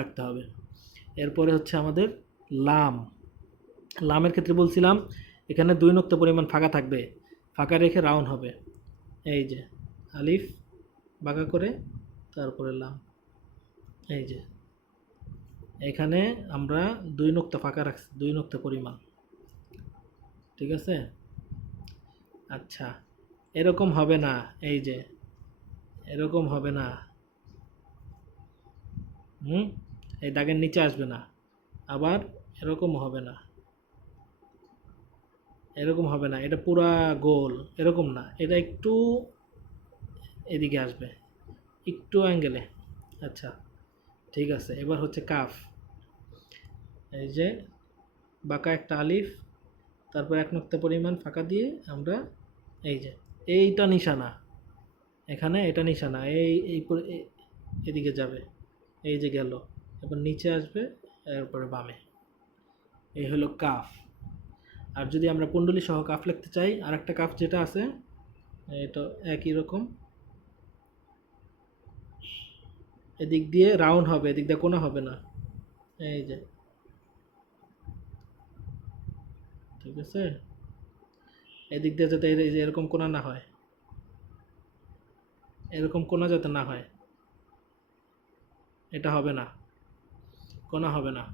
রাখতে হবে। এরপরে হচ্ছে আমাদের লাম। লামের ক্ষেত্রে বলছিলাম এখানে 2 নক্তা পরিমাণ ফাঁকা থাকবে, ফাঁকা রেখে রাউন্ড হবে। এই যে আলিফ বাঁকা করে তারপরে লাম, এই যে এখানে আমরা 2 নক্তা ফাঁকা রাখছি, 2 নক্তা পরিমাণ। ঠিক আছে? আচ্ছা, এরকম হবে না, এই যে এরকম হবে না। এই দাগের নিচে আসবে না, আবার এরকম হবে না, এরকম হবে না, এটা পুরা গোল এরকম না, এটা একটু এদিকে আসবে, একটু অ্যাঙ্গেলে। আচ্ছা, ঠিক আছে। এবার হচ্ছে কাফ। এই যে বাঁকা একটা আলিফ, তারপর 1 নক্তা পরিমাণ ফাঁকা দিয়ে আমরা এই যে এইটা নিশানা, এখানে এটা নিশানা, এদিকে যাবে, এই যে গেল, এবার নিচে আসবে, এরপরে বামে। এই হলো কাফ। আর যদি আমরা কুণ্ডলী সহ কাফ লিখতে চাই, আর একটা কাফ যেটা আছে এটা একই রকম, এদিক দিয়ে রাউন্ড হবে, এদিক দিয়ে কোনা হবে না। এই যে, ঠিক আছে, এদিক দিয়ে যাতে এই যে এরকম কোনা না হয়, এরকম কোনা যাতে না হয়, এটা হবে না, কোনা হবে না।